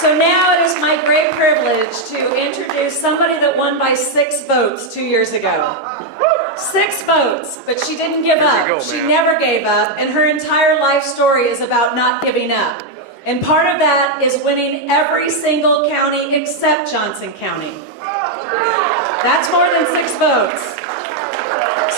So now it is my great privilege to introduce somebody that won by 6 votes 2 years ago. 6 votes, but she didn't give up. She never gave up, and her entire life story is about not giving up. And part of that is winning every single county except Johnson County. That's more than 6 votes.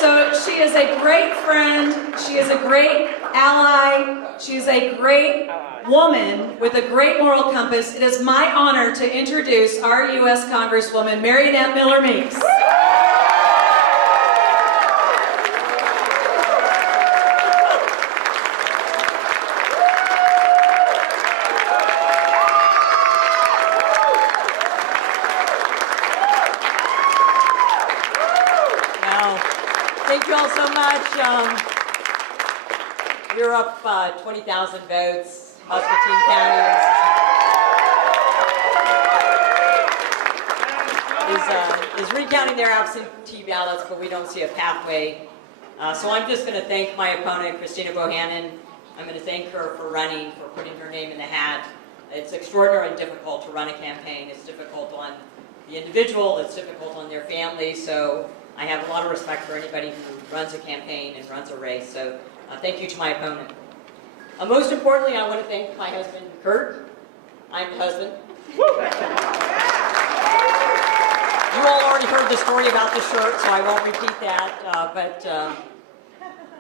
So she is a great friend, she is a great ally, she is a great woman with a great moral compass. It is my honor to introduce our U.S. Congresswoman, Marianette Miller-Meeks. Thank you all so much. You're up 20,000 votes. Muscatine County is recounting their absentee ballots, but we don't see a pathway. So I'm just going to thank my opponent, Christina Bohannon. I'm going to thank her for running, for putting her name in the hat. It's extraordinarily difficult to run a campaign. It's difficult on the individual. It's difficult on their family. So I have a lot of respect for anybody who runs a campaign and runs a race, so thank you to my opponent. Most importantly, I want to thank my husband, Kurt. I'm the husband. You all already heard the story about the shirt, so I won't repeat that, but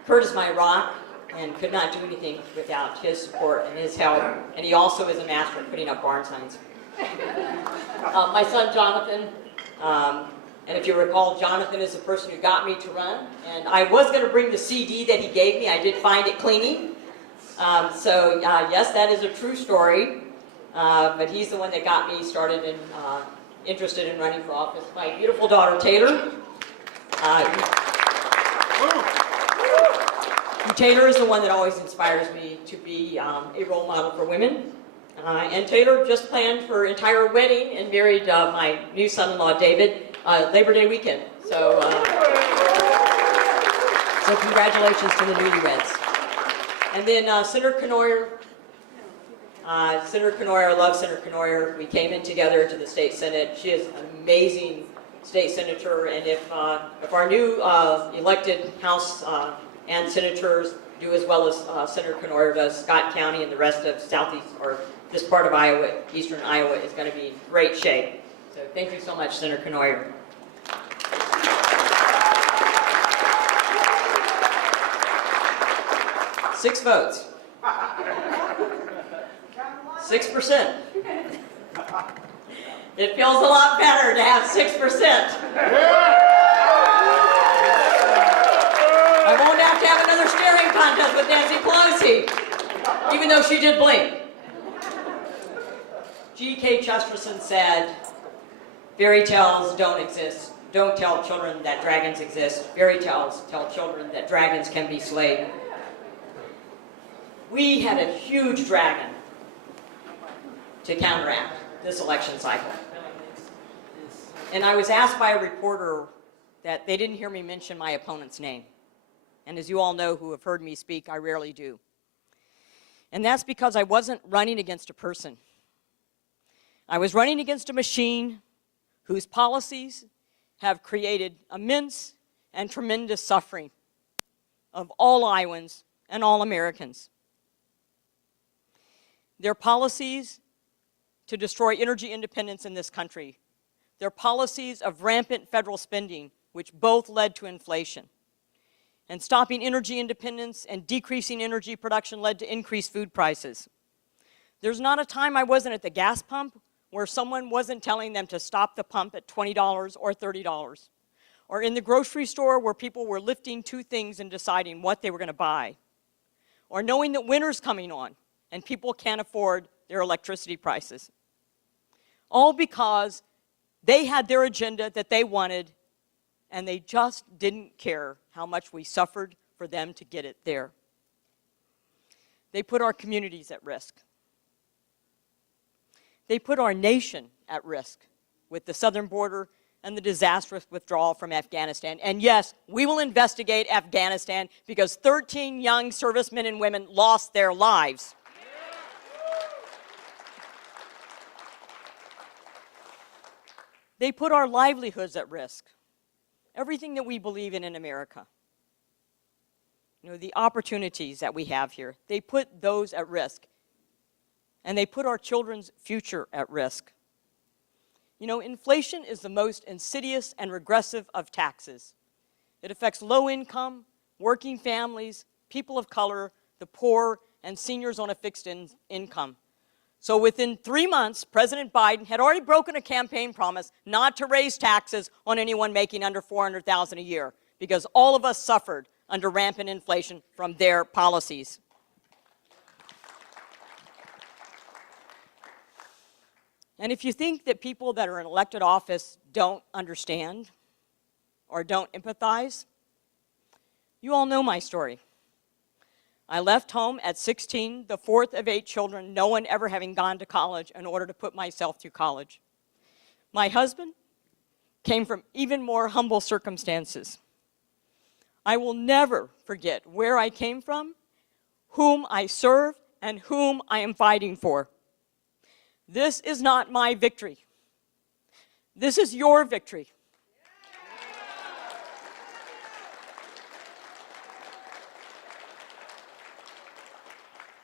Kurt is my rock and could not do anything without his support and his help, and he also is a master at putting up barn signs. My son, Jonathan, and if you recall, Jonathan is the person who got me to run. And I was going to bring the CD that he gave me. I did find it cleaning. Yes, that is a true story. But he's the one that got me started and interested in running for office. My beautiful daughter, Taylor. Taylor is the one that always inspires me to be a role model for women. And Taylor just planned her entire wedding and married my new son-in-law, David, Labor Day weekend. So congratulations to the newlyweds. And then Senator Kenoyer. Senator Kenoyer, I love Senator Kenoyer. We came in together to the state senate. She is an amazing state senator, and if our new elected House and senators do as well as Senator Kenoyer does, Scott County and the rest of southeast, or this part of Iowa, eastern Iowa, is going to be in great shape. So thank you so much, Senator Kenoyer. Six votes. 6%. It feels a lot better to have 6%. I won't have to have another staring contest with Nancy Pelosi, even though she did blink. G.K. Chesterton said, "Fairy tales don't exist. Don't tell children that dragons exist. Fairy tales tell children that dragons can be slayed." We had a huge dragon to counteract this election cycle. And I was asked by a reporter that they didn't hear me mention my opponent's name. And as you all know who have heard me speak, I rarely do. And that's because I wasn't running against a person. I was running against a machine whose policies have created immense and tremendous suffering of all Iowans and all Americans. Their policies to destroy energy independence in this country, their policies of rampant federal spending, which both led to inflation, and stopping energy independence and decreasing energy production led to increased food prices. There's not a time I wasn't at the gas pump where someone wasn't telling them to stop the pump at $20 or $30, or in the grocery store where people were lifting two things and deciding what they were going to buy, or knowing that winter's coming on and people can't afford their electricity prices. All because they had their agenda that they wanted, and they just didn't care how much we suffered for them to get it there. They put our communities at risk. They put our nation at risk with the southern border and the disastrous withdrawal from Afghanistan. And yes, we will investigate Afghanistan because 13 young servicemen and women lost their lives. They put our livelihoods at risk. Everything that we believe in America. You know, the opportunities that we have here, they put those at risk. And they put our children's future at risk. You know, inflation is the most insidious and regressive of taxes. It affects low-income, working families, people of color, the poor, and seniors on a fixed income. So within 3 months, President Biden had already broken a campaign promise not to raise taxes on anyone making under $400,000 a year, because all of us suffered under rampant inflation from their policies. And if you think that people that are in elected office don't understand or don't empathize, you all know my story. I left home at 16, the fourth of 8 children, no one ever having gone to college, in order to put myself through college. My husband came from even more humble circumstances. I will never forget where I came from, whom I serve, and whom I am fighting for. This is not my victory. This is your victory.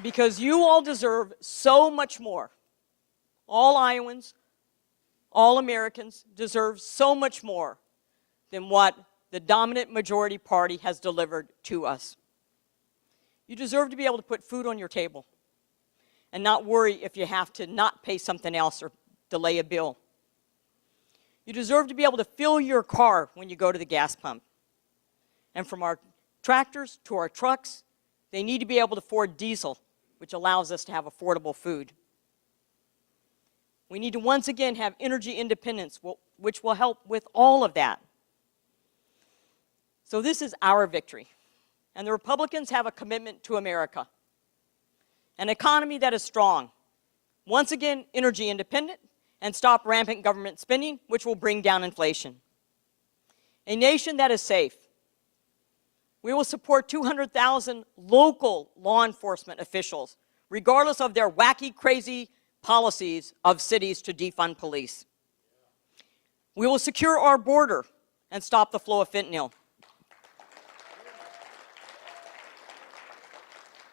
Because you all deserve so much more. All Iowans, all Americans deserve so much more than what the dominant majority party has delivered to us. You deserve to be able to put food on your table and not worry if you have to not pay something else or delay a bill. You deserve to be able to fill your car when you go to the gas pump. And from our tractors to our trucks, they need to be able to afford diesel, which allows us to have affordable food. We need to once again have energy independence, which will help with all of that. So this is our victory. And the Republicans have a commitment to America. An economy that is strong. Once again, energy independent, and stop rampant government spending, which will bring down inflation. A nation that is safe. We will support 200,000 local law enforcement officials, regardless of their wacky, crazy policies of cities to defund police. We will secure our border and stop the flow of fentanyl.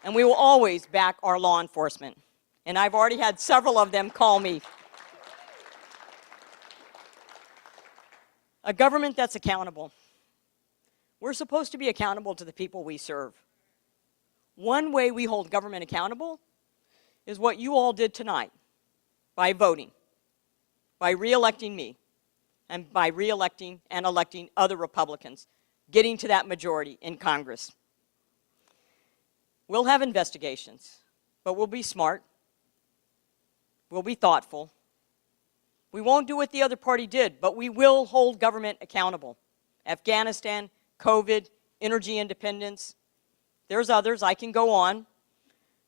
And we will always back our law enforcement. And I've already had several of them call me. A government that's accountable. We're supposed to be accountable to the people we serve. One way we hold government accountable is what you all did tonight, by voting, by re-electing me, and by re-electing and electing other Republicans, getting to that majority in Congress. We'll have investigations, but we'll be smart. We'll be thoughtful. We won't do what the other party did, but we will hold government accountable. Afghanistan, COVID, energy independence. There's others. I can go on.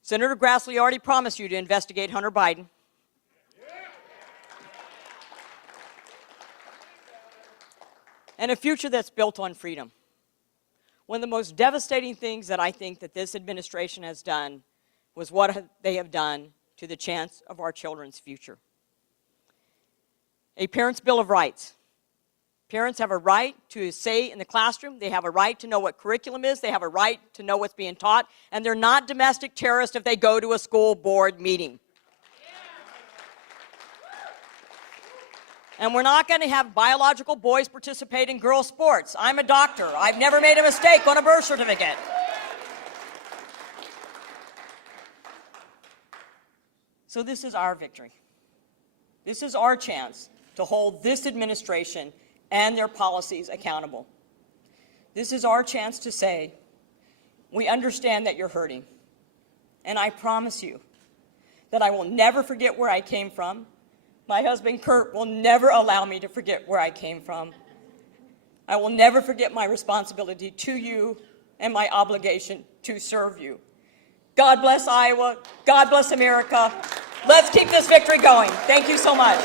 Senator Grassley already promised you to investigate Hunter Biden. And a future that's built on freedom. One of the most devastating things that I think that this administration has done was what they have done to the chance of our children's future. A parent's Bill of Rights. Parents have a right to say in the classroom. They have a right to know what curriculum is. They have a right to know what's being taught. And they're not domestic terrorists if they go to a school board meeting. And we're not going to have biological boys participate in girls' sports. I'm a doctor. I've never made a mistake on a birth certificate. So this is our victory. This is our chance to hold this administration and their policies accountable. This is our chance to say, we understand that you're hurting. And I promise you that I will never forget where I came from. My husband, Kurt, will never allow me to forget where I came from. I will never forget my responsibility to you and my obligation to serve you. God bless Iowa. God bless America. Let's keep this victory going. Thank you so much.